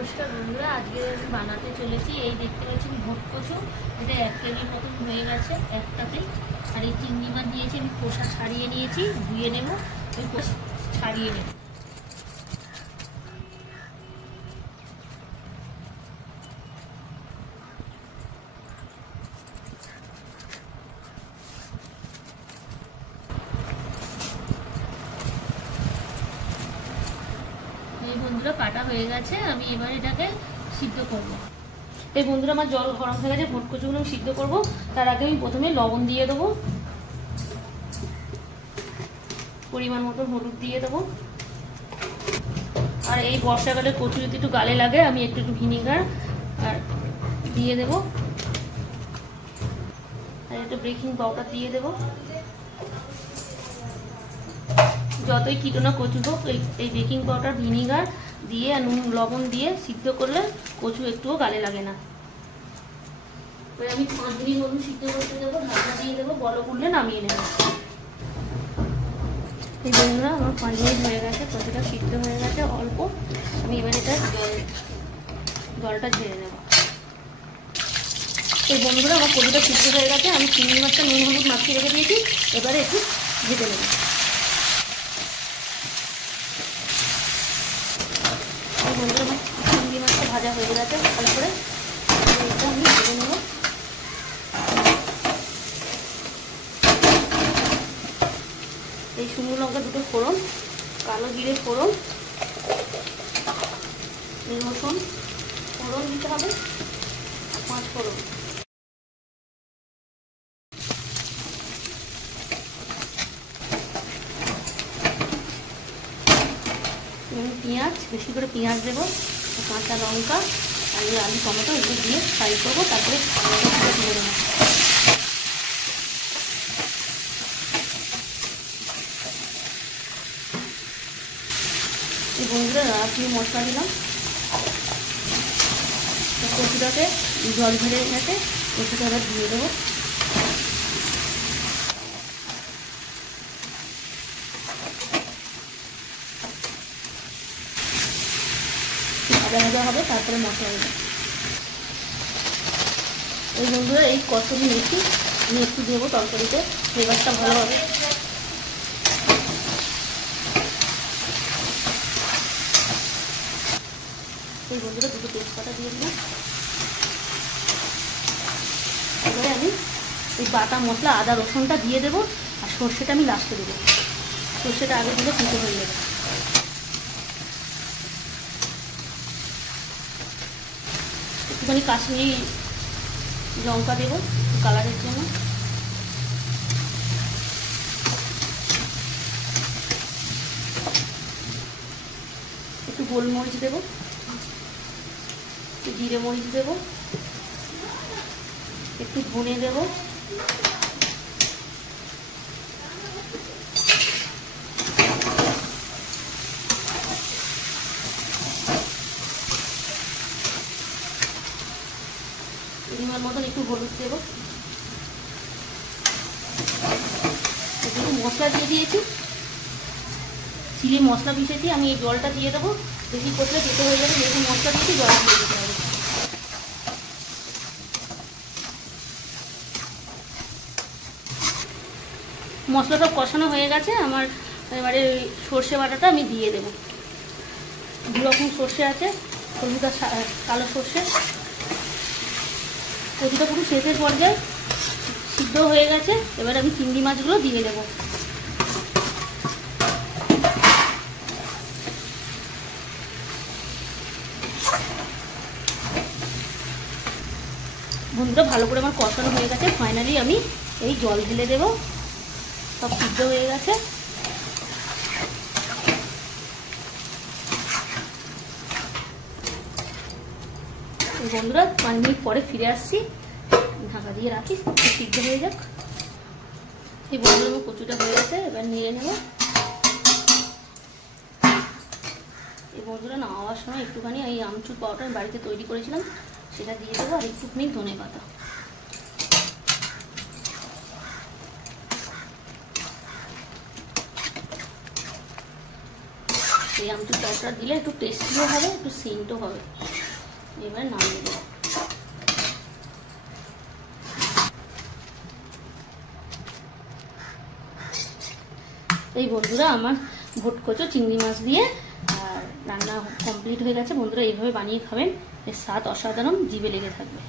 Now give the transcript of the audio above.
নমস্কার বন্ধুরা, আজকে আমি বানাতে চলেছি এই দেখতে পাচ্ছেন ভোট কচু। এটা 1 কেজির মতন হয়ে গেছে একটাতেই। আর এই চিংড়ি মাছ দিয়েছি, আমি খোসা ছাড়িয়ে নিয়েছি, ধুয়ে নেব, ওই খোসা ছাড়িয়ে নেব। এই বন্ধুরা কাটা হয়ে গেছে, আমি এবার এটাকে সিদ্ধ করব। এই বন্ধুরা আমার জল গরম হয়ে গেছে, ভোট কচুগুলো আমি সিদ্ধ করবো। তার আগে আমি প্রথমে লবণ দিয়ে দেবো, পরিমাণ মতো হলুদ দিয়ে দেবো। আর এই বর্ষাকালে কচু যদি একটু গালে লাগে, আমি একটু ভিনিগার আর দিয়ে দেবো, আর একটু বেকিং পাউডার দিয়ে দেবো। যতই কীটনাশক কচু হোক, এই বেকিং পাউডার ভিনিগার দিয়ে আর নুন লবণ দিয়ে সিদ্ধ করলে কচু একটুও গালে লাগে না। এবার আমি 5 মিনিট মতন সিদ্ধ করতে দেবো, ঢাকা দিয়ে দেবো, বলক উঠলে নামিয়ে নেব। এই বন্ধুরা আমার 5 মিনিট হয়ে গেছে, কচুটা সিদ্ধ হয়ে গেছে অল্প। আমি এবার এটা জলটা ঝেড়ে নেব। এই বন্ধুরা আমার কচুটা সিদ্ধ হয়ে গেছে, আমি চিংড়ি মাছটা নুন হলুদ মাখিয়ে রেখে দিয়েছি, এবারে একটু ভেজে নেব। এই বন্ধুরা আমার চিংড়ি মাছটা ভাজা হয়ে গেছে ভালো করে, এটা আমি ভেজে নেব। এই শুকনো লঙ্কা দুটো ফোড়ন, কালো জিরে ফোড়ন, রসুন ফোড়ন দিতে হবে, আর 5 ফোড়ন। পেঁয়াজ, বেশি করে পেঁয়াজ দেবো, কাঁচা লঙ্কা আর আলু টমেটো এগুলো দিয়ে ফ্রাই করবো, তারপরে দিয়ে দেবো। এই বন্ধুরা রাখি মশলা দিলাম, কচুটাকে জল ঝেড়ে গেছে, কচুটা আবার দিয়ে দেবো। ভাজা ভাজা হবে, তারপরে মশলা দেবো। এই বন্ধুরা এই কচুরি মেথি আমি একটু দেবো তরকারিতে, ফ্লেভারটা ভালো হবে। এই বন্ধুরা দুটো তেজপাতা দিয়ে দিলাম। এবারে আমি এই বাটা মশলা আদা রসুনটা দিয়ে দেবো, আর সর্ষেটা আমি লাস্টে দেবো। সর্ষেটা আগে দিলে ফুটো হয়ে যাবে। একটুখানি কাশ্মীরি লঙ্কা দেবো কালারের জন্য, একটু গোলমরিচ দেবো, একটু জিরে মরিচ দেবো, একটু ধনে দেবো, পরিমাণ মতন একটু হলুদ দেবো। একটু মশলা দিয়ে দিয়েছি, চিড়ে মশলা পিষেছি, আমি এই জলটা দিয়ে দেবো। বেশি করলে যেতে হয়ে যাবে, যেহেতু মশলা দিয়েছি জল দিয়ে দিতে হবে। মশলাটা কষানো হয়ে গেছে আমার, এবারে সর্ষে বাটাটা আমি দিয়ে দেবো। 2 রকম সর্ষে আছে, হলুদ আর কালো সর্ষে। কচুটা পুরো শেষের পর্যায়ে সিদ্ধ হয়ে গেছে, এবার আমি চিংড়ি মাছগুলো দিয়ে দেবো। বন্ধুরা ভালো করে আমার কষানো হয়ে গেছে, ফাইনালি আমি এই জল ঢেলে দেবো। সব সিদ্ধ হয়ে গেছে। বন্ধুরা 5 মিনিট পরে ফিরে আসছি, ঢাকা দিয়ে রাখি সিদ্ধ হয়ে যাক। এই বন্ধুরা আমার কচুটা হয়ে গেছে, এবার নিয়ে নেব। এই বন্ধুরা নামাবার সময় একটুখানি এই আমচুর পাউডার বাড়িতে তৈরি করেছিলাম, সেটা দিয়ে দেবো, আর একটুখানি ধনে পাতা। এই আমচুর পাউডার দিলে একটু টেস্টিও হবে, একটু সেন্টও হবে। এবার নামিয়ে দেবো। এই বন্ধুরা আমার ভুটকচু চিংড়ি মাছ দিয়ে আর রান্না কমপ্লিট হয়ে গেছে। বন্ধুরা এইভাবে বানিয়ে খাবেন, এর স্বাদ অসাধারণ, জিভে লেগে থাকবে।